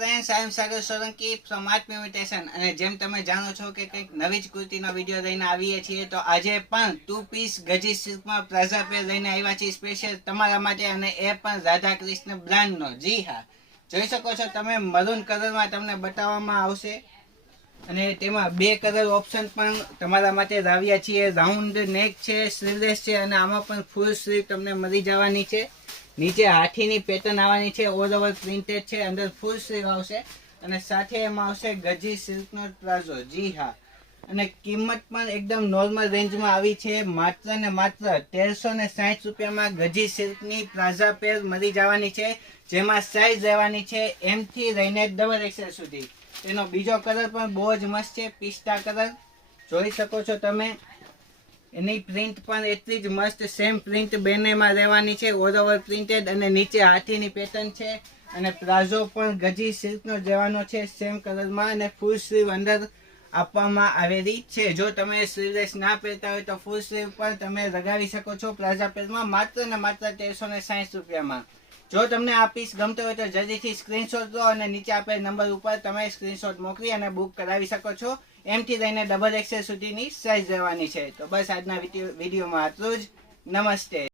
Friends, I am Sagar Solanki from art imitation અને જેમ તમે જાણો છો કે કંઈક નવી જ કૃતિનો વિડીયો લઈને આવીએ છીએ તો આજે પણ 2 પીસ ગજી સિલ્કમાં પ્લાઝા પેર લઈને આવ્યા છીએ સ્પેશિયલ તમારા માટે અને એ પણ રાધા કૃષ્ણ બ્રાન્ડનો. જી હા, જોઈ શકો છો તમે મરૂન કલરમાં તમને બતાવવામાં આવશે અને તેમાં બે કલર ઓપ્શન પણ તમારા માટે લાવ્યા છીએ. રાઉન્ડ નેક છે, સ્લીવલેસ છે અને આમાં પણ ફૂલ સ્લીવ તમને મળી જવાની છે. નીચે હાથીની પેટર્ન આવવાની છે, ઓલ ઓવર પ્રિન્ટેડ છે, અંદર ફૂલ સ્લીવ આવશે અને સાથે એમાં આવશે ગજી સિલ્કનો પ્લાઝો. જી હા, અને કિંમત પણ એકદમ નોર્મલ રેન્જમાં આવી છે. માત્ર ને માત્ર 1360 રૂપિયામાં ગજી સિલ્કની પ્લાઝા પેર મળી જવાની છે, જેમાં સાઇઝ રહેવાની છે M થી લઈને XXL સુધી. તેનો બીજો કલર પણ બહુ જ મસ્ત છે, પિસ્તા કલર. જોઈ શકો છો તમે, એની પ્રિન્ટ પણ એટલી જ મસ્ત સેમ પ્રિન્ટ બેનેમાં રહેવાની છે, ઓલ ઓવર પ્રિન્ટેડ અને નીચે હાથીની પેટર્ન છે અને પ્લાઝો પણ ગજી સિલ્કનો રહેવાનો છે સેમ કલરમાં અને ફૂલ સ્લીવ અંદર આપવામાં આવેલી છે. જો તમે સ્લીવલેસ ના પહેરતા હોય તો ફૂલ સ્લીવ પણ તમે લગાવી શકો છો પ્લાઝા પેરમાં માત્ર ને માત્ર 1360 રૂપિયામાં. જો તમને આ પીસ ગમતો હોય તો જલ્દીથી સ્ક્રીનશોટ લો અને નીચે આપેલ નંબર ઉપર તમે સ્ક્રીનશોટ મોકલી અને બુક કરાવી શકો છો. M થી લઈને XXL સુધીની સાઇઝ રહેવાની છે. તો બસ આજના વિડીયોમાં આટલું જ. નમસ્તે.